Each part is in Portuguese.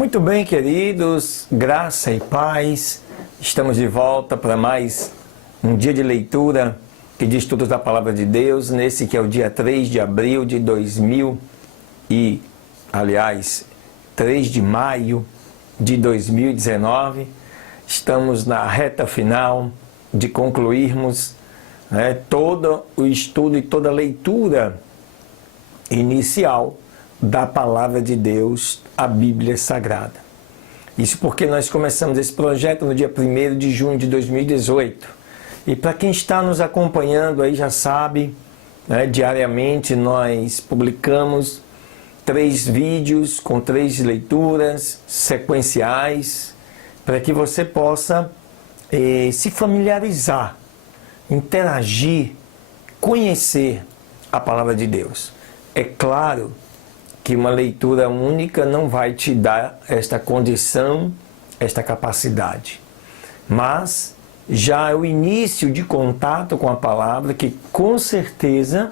Muito bem, queridos, graça e paz. Estamos de volta para mais um dia de leitura e de estudos da Palavra de Deus, nesse que é o dia 3 de abril de 3 de maio de 2019. Estamos na reta final de concluirmos todo o estudo e toda a leitura inicial da Palavra de Deus, a Bíblia Sagrada. Isso porque nós começamos esse projeto no dia 1º de junho de 2018. E para quem está nos acompanhando aí já sabe, diariamente nós publicamos 3 vídeos com 3 leituras sequenciais para que você possa se familiarizar, interagir, conhecer a Palavra de Deus. É claro que uma leitura única não vai te dar esta condição, esta capacidade. Mas já é o início de contato com a palavra que com certeza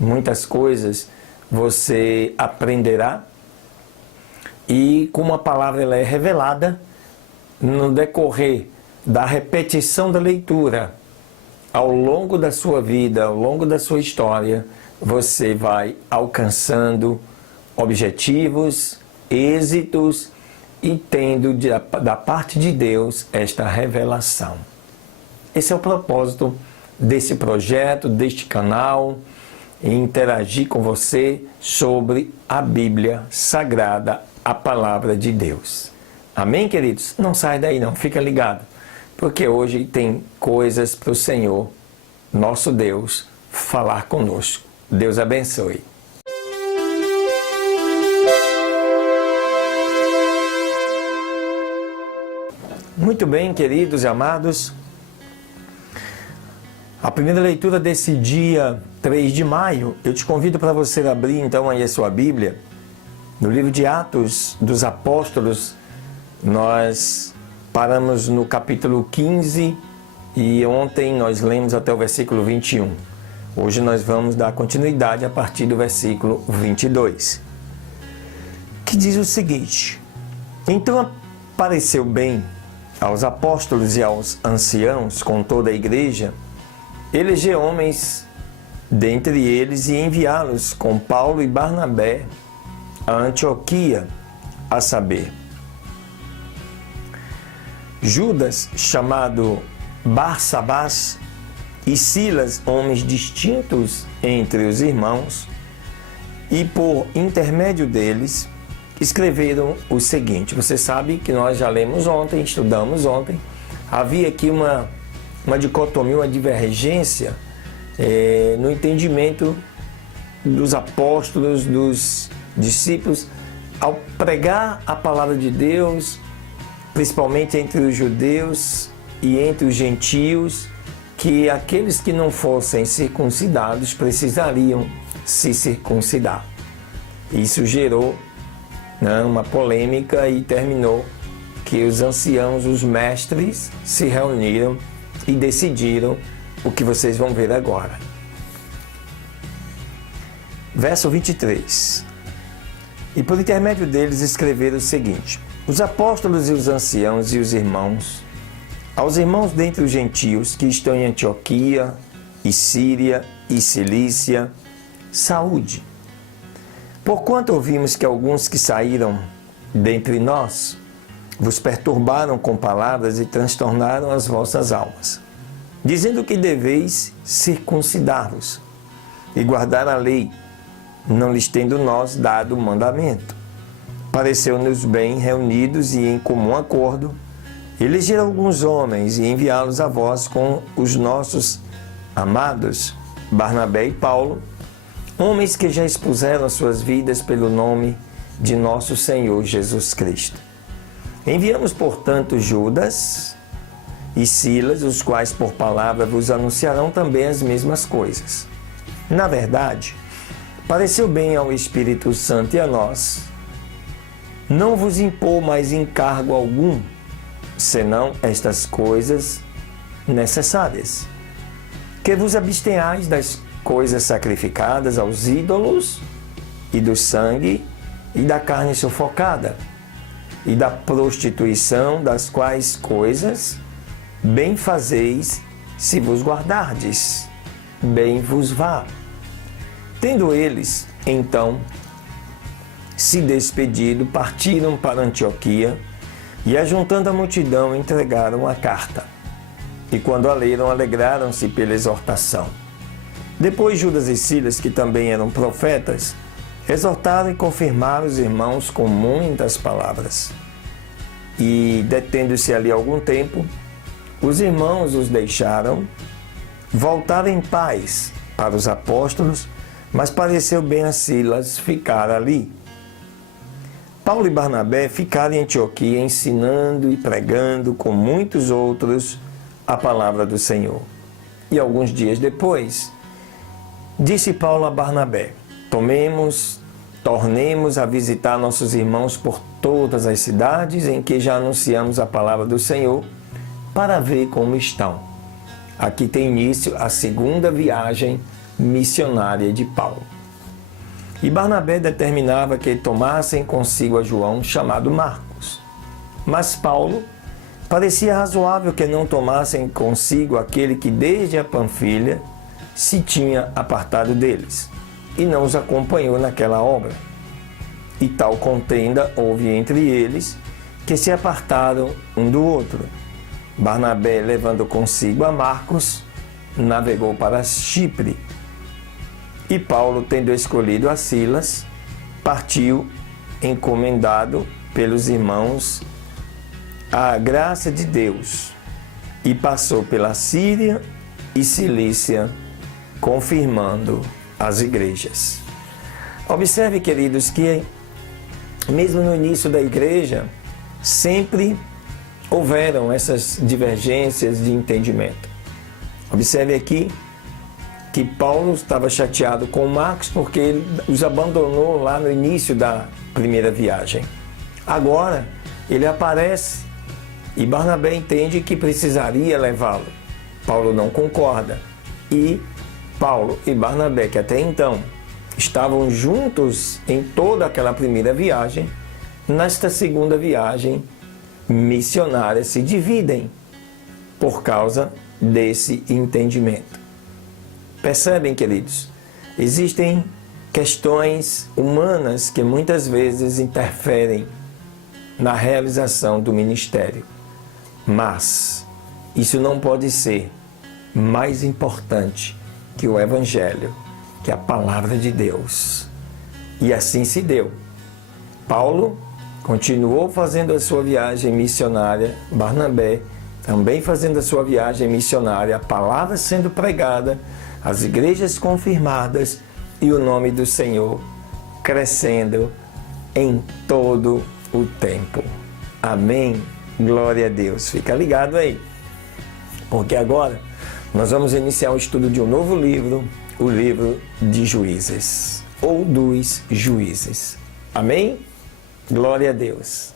muitas coisas você aprenderá. E como a palavra ela é revelada, no decorrer da repetição da leitura, ao longo da sua vida, ao longo da sua história, você vai alcançando objetivos, êxitos e tendo da parte de Deus esta revelação. Esse é o propósito desse projeto, deste canal, interagir com você sobre a Bíblia Sagrada, a Palavra de Deus. Amém, queridos? Não sai daí não, fica ligado, porque hoje tem coisas para o Senhor, nosso Deus, falar conosco. Deus abençoe. Muito bem, queridos e amados, a primeira leitura desse dia 3 de maio, eu te convido para você abrir então aí a sua Bíblia, no livro de Atos dos Apóstolos. Nós paramos no capítulo 15 e ontem nós lemos até o versículo 21. Hoje nós vamos dar continuidade a partir do versículo 22, que diz o seguinte: Então pareceu bem aos apóstolos e aos anciãos com toda a igreja eleger homens dentre eles e enviá-los com Paulo e Barnabé a Antioquia, a saber, Judas, chamado Barsabás, e Silas, homens distintos entre os irmãos, e por intermédio deles escreveram o seguinte. Você sabe que nós já lemos ontem, estudamos ontem, havia aqui uma dicotomia, uma divergência no entendimento dos apóstolos, dos discípulos, ao pregar a palavra de Deus, principalmente entre os judeus e entre os gentios, que aqueles que não fossem circuncidados precisariam se circuncidar. Isso gerou uma polêmica e terminou que os anciãos, os mestres, se reuniram e decidiram o que vocês vão ver agora. Verso 23. E por intermédio deles escreveram o seguinte: Os apóstolos e os anciãos e os irmãos, aos irmãos dentre os gentios que estão em Antioquia, e Síria, e Cilícia, saúde. Porquanto ouvimos que alguns que saíram dentre nós vos perturbaram com palavras e transtornaram as vossas almas, dizendo que deveis circuncidar-vos e guardar a lei, não lhes tendo nós dado mandamento. Pareceu-nos bem, reunidos e em comum acordo, eleger alguns homens e enviá-los a vós com os nossos amados Barnabé e Paulo, homens que já expuseram as suas vidas pelo nome de nosso Senhor Jesus Cristo. Enviamos, portanto, Judas e Silas, os quais por palavra vos anunciarão também as mesmas coisas. Na verdade, pareceu bem ao Espírito Santo e a nós não vos impor mais encargo algum, senão estas coisas necessárias: que vos abstenhais das coisas sacrificadas aos ídolos, e do sangue, e da carne sufocada. e da prostituição, das quais coisas bem fazeis se vos guardardes, bem vos vá. Tendo eles, então, se despedido, partiram para Antioquia e, ajuntando a multidão, entregaram a carta. E quando a leram, alegraram-se pela exortação. Depois Judas e Silas, que também eram profetas, exortaram e confirmaram os irmãos com muitas palavras. E, detendo-se ali algum tempo, os irmãos os deixaram, voltaram em paz para os apóstolos, mas pareceu bem a Silas ficar ali. Paulo e Barnabé ficaram em Antioquia ensinando e pregando com muitos outros a palavra do Senhor. E alguns dias depois, disse Paulo a Barnabé: tornemos a visitar nossos irmãos por todas as cidades em que já anunciamos a palavra do Senhor, para ver como estão. Aqui tem início a segunda viagem missionária de Paulo. E Barnabé determinava que tomassem consigo a João, chamado Marcos. Mas Paulo parecia razoável que não tomassem consigo aquele que desde a Panfilha se tinha apartado deles, e não os acompanhou naquela obra. E tal contenda houve entre eles, que se apartaram um do outro. Barnabé, levando consigo a Marcos, navegou para Chipre. E Paulo, tendo escolhido a Silas, partiu, encomendado pelos irmãos à graça de Deus, e passou pela Síria e Cilícia, confirmando as igrejas. Observe, queridos, que mesmo no início da igreja, sempre houveram essas divergências de entendimento. Observe aqui que Paulo estava chateado com Marcos porque ele os abandonou lá no início da primeira viagem. Agora, ele aparece e Barnabé entende que precisaria levá-lo. Paulo não concorda. E Paulo e Barnabé, que até então estavam juntos em toda aquela primeira viagem, nesta segunda viagem missionária se dividem por causa desse entendimento. Percebem, queridos? Existem questões humanas que muitas vezes interferem na realização do ministério, mas isso não pode ser mais importante que o Evangelho, que a palavra de Deus. E assim se deu. Paulo continuou fazendo a sua viagem missionária, Barnabé também fazendo a sua viagem missionária, a palavra sendo pregada, as igrejas confirmadas e o nome do Senhor crescendo em todo o tempo. Amém? Glória a Deus. Fica ligado aí, porque agora nós vamos iniciar o estudo de um novo livro, o livro de Juízes, ou dos Juízes. Amém? Glória a Deus.